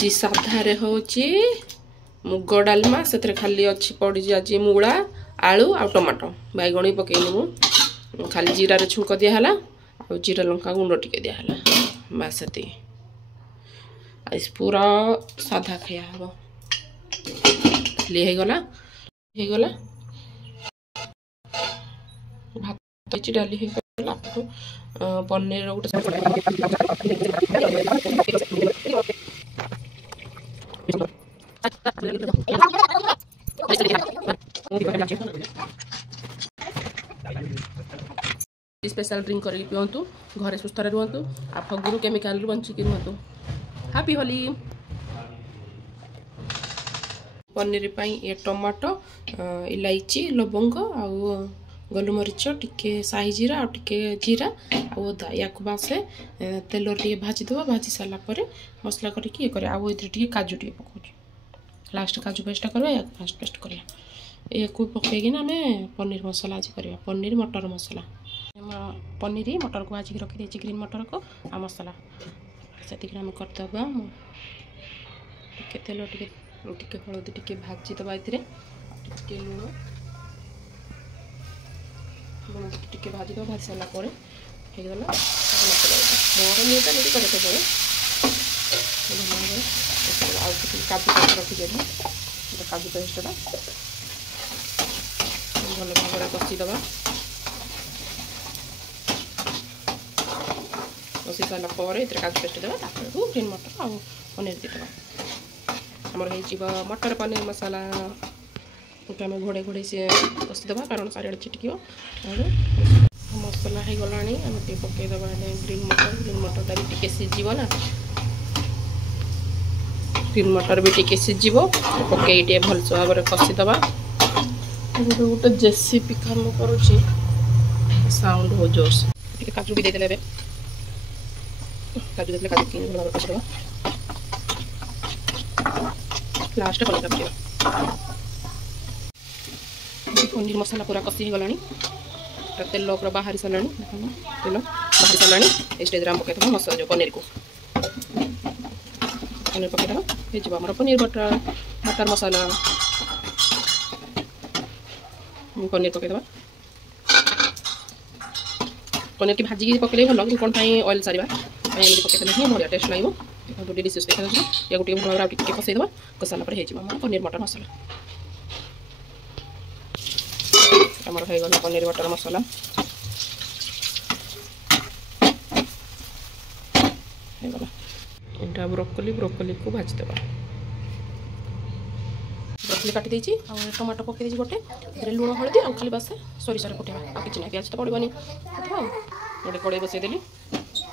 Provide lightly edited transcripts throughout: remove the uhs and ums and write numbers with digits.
आज साधारे होची मुग डालमा से खाली अच्छी पड़ी आज मूला आलू आ टमाटो बैगणी पकईनी मु खाली जीरा छुंक दिहला आ जीरा लंका गुंड टिके दिहला बास आज पूरा साधा खाया हम खाली गला भात डाली पनीर गोटे स्पेशल ड्रिंक करके पिंतु घरे सुस्थ रुहतु आ फगुरु केमिकाल बंचिकी रुहतु। हैप्पी होली। पनीर पाई ये टमाटो इलायची लवंग आउ गोलमरीच टिके साही जीरा आ टिके जीरा आदा या बासे तेल टे भाजीदेव भाजी सारा पर मसला करके ये करे आउ काजू टे पकाऊँ लास्ट काजू पेस्ट करवा या फास्ट पेस्ट करवा ये पकईकिना आम पनीर मसला आज करवा पनीर मटर मसला पनीर मटर को आज रखी देती ग्रीन मटर को आ मसला से आम करदे टे तेल टे हलदी टे भाजीदवा ये लुण टे भाजीदवा भाजी सारा पर होगला मोर मुझे नहीं करते पड़े काजू पेस्ट रखीदेवी काजू पेस्टा भल भाव कषिदे कषि सारापर काजू पेस्ट देवा ग्रीन मटर आ पनीर देदेवा आमर हो मटर पनीर मसाला आम घोड़े घोड़े सी कषिदे कारण सारे छिटक मसला हो गला आम पकईदे ग्रीन मटर भी टे सीझना ग्रीन मटर भी टे सीझ पकई टे भल भाव में कषिदे गोटे जेसीपी काम करुच्ची साउंड हो जोर से काजू भी देदेले काजू देदेले काजू भल भाव कषिदे लास्ट पनीर मसला पूरा कषि हो गला तेल पूरा बाहरी सारा तेल बाहरी सारा स्टेज पकईद मसला जो पनीर को पनीर पकईद हो पनीर मटर मसाला पनीर पकईदे पनीर की भाजी पकड़े भल कि कौन ऑयल सारा पकईदे ही बढ़िया टेस्ट लगे डिलीशियस देखा या गोटे भल भाव कषईदे कषाला पनीर मटर मसला आमर हो गला पनीर मटर मसला होगा ब्रोकोली को भाजीदे ब्रोकोली काटी देछि आ टमाटो पकई देछि गोटे लुण हलदी आ खाली बासे सोरिषार फुटेवा आ किछि ना प्याज तो पड़वानी गोटे कड़ाई बसई देली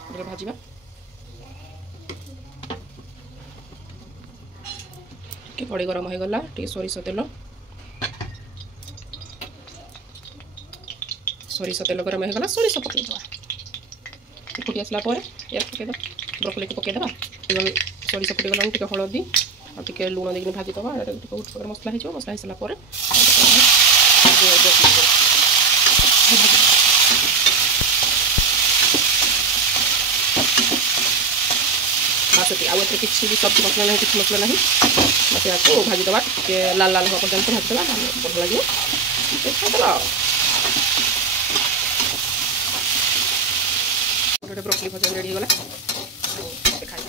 गोटे भाजवा टे कड़ाई गरम हो गला टे सोरिष तेल गरम हो गला सोरिष पकईदे फुटी आसला पकईदे ब्रोकोली को पकईदे सोरिष फुटी गला टे हलदी टे लुण देकिन भाजीदे उठ मसला हो मसला हो सारापर आउ ए किसी भी सब्जी मसला ना किसी मसला ना बस या भाजीदे टे लाल लाल हवा पर्यंत भाजीदे बढ़िया लगे खाईदे गोटे ब्रोकोली भजा रेडी हो गला खाई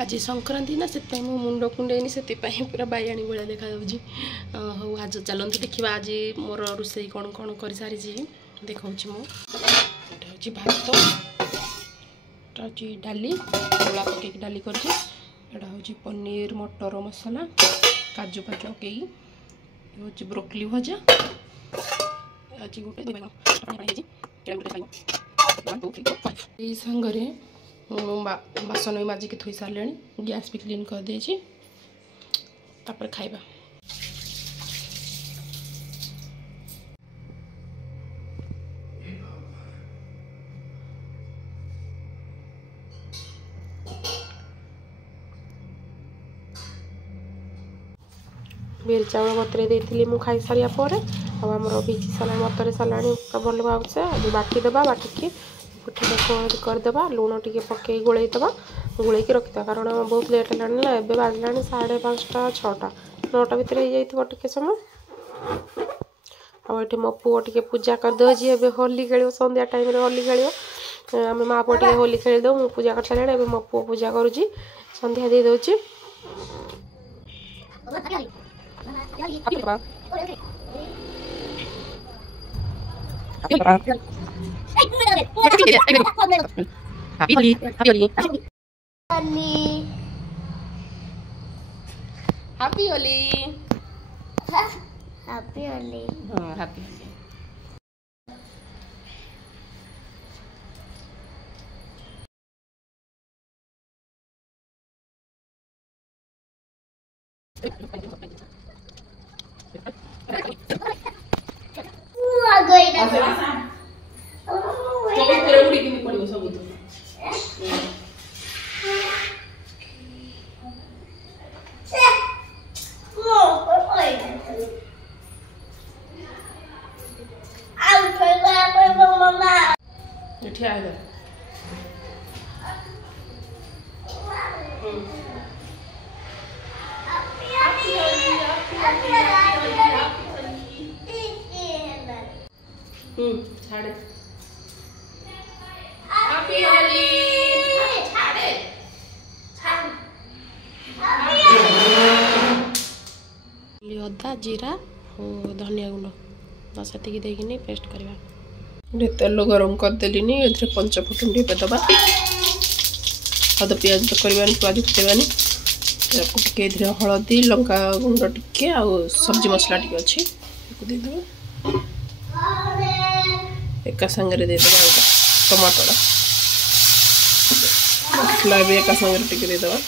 आज संक्रांति ना से मुंड कुंडेनी से पूरा बैराणी भाया देखा हो आज चलते देखा आज मोर रोसे कौन कौन कर सारी देखा मुझे भात डाली मूला पकई डाली कर पनीर मटर मसला काजू फाजू पकई हूँ ब्रोकोली भजा आज गोटे सांगे बासन भी माजिक थोई सारे गैस भी क्लीन कर देछि तापर खाइबा। बेल चाउल बतरे देती मु खाई सारिया पर आमर भिजी सारा मतरी सारा भल भाव से अभी बाटिदेवा बाटिकी पिठा करदे लुण टे पकई गोलैदे गोल रखिदा कारण बहुत लेट है ना एवं बाजला 5:30 6टा 9टा भितर हो टे समय आठ मो पुओ टे पूजा करदे जी ए होली खेल संध्या टाइम होली खेल आम माँ पुओ टे होली खेलीदे मुझे पूजा कर सारे मो पुओ पूजा करुँची संध्या दे दूची हैप्पी होली हैप्पी होली हां हैप्पी होली छाड़े हैप्पी होली छाड़े अदा जीरा और धनिया गुंड बस ये देकिनी पेस्ट करवा तेल गरम करदेली पंचफुटन टे दबा अदा पियाज तो करवानी पियाज फुटेबानी टे हलदी लंका गुंड टे आ सब्जी मसला टे अच्छी देदेव एका संगे देदेवा टमाटोड़ा मसला भी एका संगे टिके देदेवा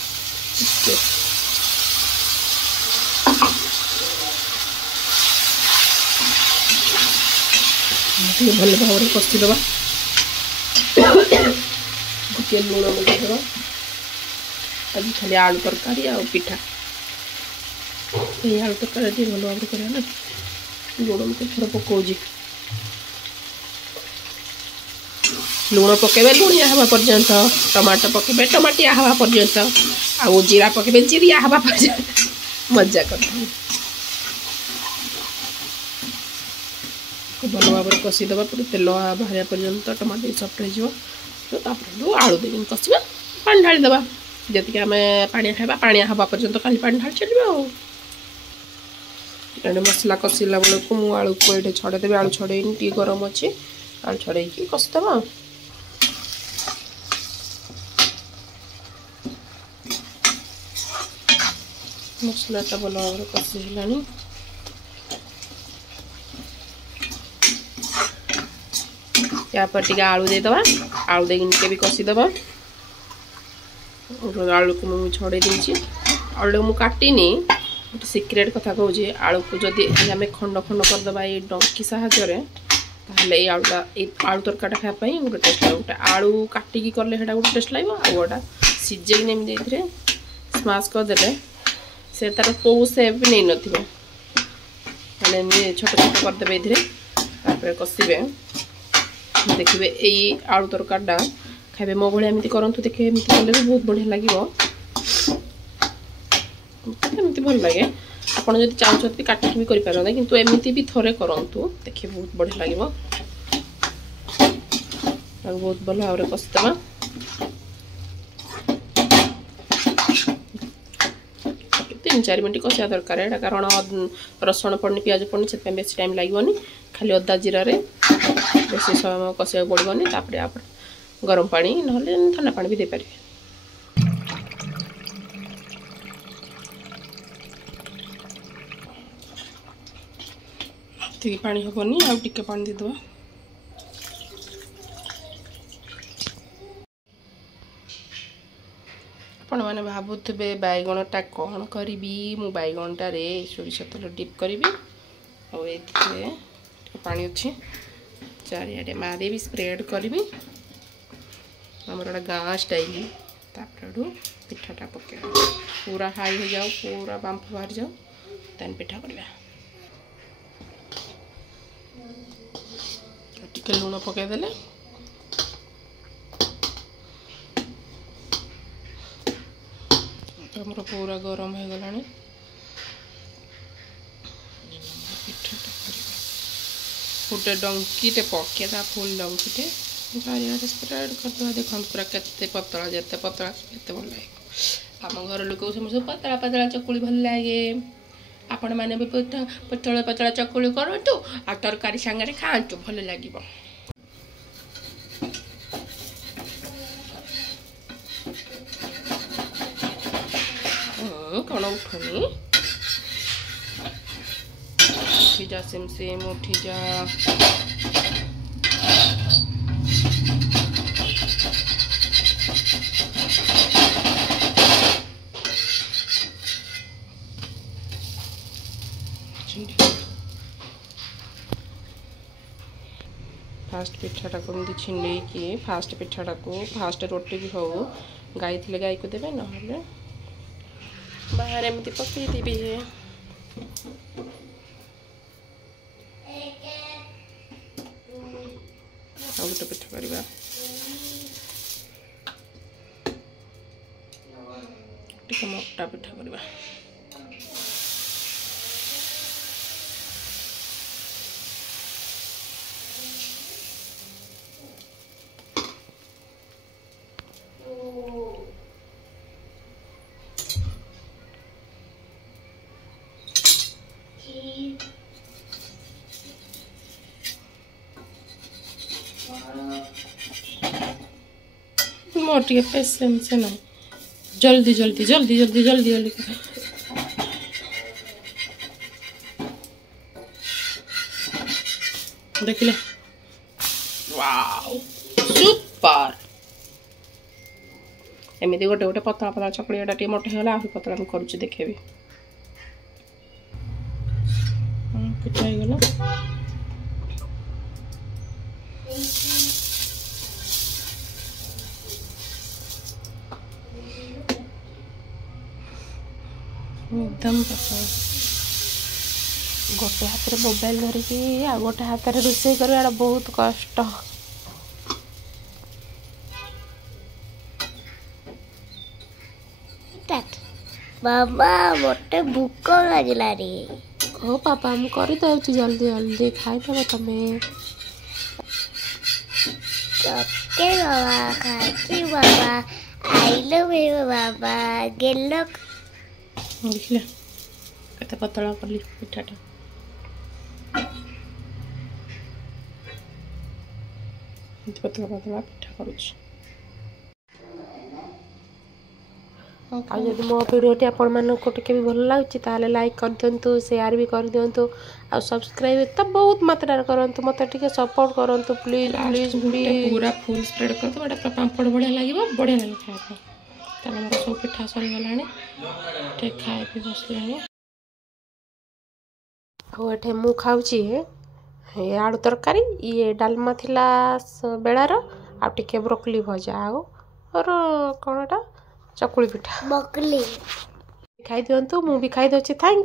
भल भाव कषिदेवा टे लुण देदेवा आज खाली आलू तरकारी आ पिठा ये आलू तरकारी भल भाव कर लुण को थोड़ा पकाऊँ लुण पकेबे लुणिया हवा पर्यंत टमाटो पकेबे टमाटिया हवा पर्यंत आ जीरा पकेबे जीरिया हवा पर्यंत मजा कर भल भाव कषिदेवा पूरा तेल बाहर पर्यंत टमाटो सफ्ट हो आलू देवी कषा पानी ढालीदेवा जी आम पानी खावा पानिया हवा पर्यंत खाली पानी ढाली चलिए मसला कषिला बेलू मुझे आलू को ये छड़ेदेवी आलू छड़ेनी टी गरम अच्छे आलू छड़े कषिदेवा मसलाटा भल भाव कषिला या पर टे आलू देदेवा आलू देके भी कषिदेवा आलू को मुझे छड़े देती आलू मुझे काटिनी गोटे सिक्रेट कथा कहूँ आलू को जदि आम खंड खंड करदे ये डंकी साहाय्य ताहले आलूटा आलू तरकाटा खायापाई गोटे टेस्ट लगे गोटे आलू काटिकी कले गोटे टेस्ट लगे आ गोटा सीझे एमती स्माश करदे से तार कौ सेप भी नहीं नए छोट छोट करदे ये कषिबे देखिए यही आलू तरकाटा खाइबे मो भाई एमती करूँ देखिए एमती कले भी बहुत बढ़िया लगे एमती भल लगे आपड़ जब चाहते काटिकी भी करें किंतु एमती भी थोड़े करूँ देखिए बहुत बढ़िया लगे बहुत भल भाव कषिदेवा तीन 4 मिनट कषा दरकार है कारण रसुण पड़नी प्याज पड़नी से बेस टाइम लगे खाली अदा जीरा बेस समय कषा पड़ोनी तापर आप गरम पानी ना ठंडा पानी भी दे पारे पानी हेनी आउ टिके पानी देदेवा आपण मैंने भावुवे बैगणटा कौन करी मु बैगणटार सोरिष तेल डिप करी पानी अच्छे चारियाडे मारे भी स्प्रेड करी आमर गाँ स्टाइल तापर पिठाटा पके पूरा हाई हो जाओ पूरा बांफ बाहर जाओ तेन पिठा करवा टिके लुण पकईदे हमर पूरा गरम हो गला पिठाटा गोटे डंकीटे पकेदा फुल डंकीटे चारिआडे स्प्रेड करदेवा देखो पूरा केते पतला जिते पतला केते भल लगे आम घर लोक समस्त पतला पतला चकुली भल लगे आपण मैंने भी पतला पतला चकुली करूँ आ तरकारी सांगे खातु भल लगे कौन उठुनी उठी जा सेम सेम उठी जा फास्ट पिठाटा को छिंडे कि फास्ट पिठाटा को फास्ट रोटी भी हो गाई थे गाई को देवे ना बाहर एमती पकईदेवी गोटे पिठा करवा मोटा पिठा करवा मोटी पेशेंस से नहीं जल्दी जल्दी जल्दी जल्दी जल्दी जल्दी देखिले वाओ सुपर एमती गोटे गोटे पतला पतला चकड़ीटा टे मोटे होगा आहुरी पतला मुझे करुच्ची देखेबी पिठा होगला एकदम पतला गोटे हाथ में मोबाइल धरिकी आ गोटे हाथ में रोषे कर बहुत कष्ट बाबा मोटे भूख लगला रे ओ पापा हम कर दे जल्दी जल्दी खाईदेव तुम्हें ओके बाबा खाची बाबा आई लव यू बाबा गेलो देखिले केते पतला करली पिठाटा पतला पतला पिठा करुच्ची आदि मो भिडियोटी आपके भी भल लगे लाइक कर दिंतु शेयर भी कर दिंतु आ सब्सक्राइब तो बहुत मात्रा करूँ मत सपोर्ट करूँ प्लीज प्लीज प्लीज पूरा फुल स्प्रेड कर दो पूरा पापड़ बढ़िया लगे बढ़िया लगे खाया ताले मोर सब पिठा सरीगला खाए भी बसला आठे मु खाऊची आलू तरकारी ये डालमा थिला बेलार आटे ब्रोकली भजा और कौनटा चकुली पिठा बकली खाई दिंतु मु भी खाई दे थैंक यू।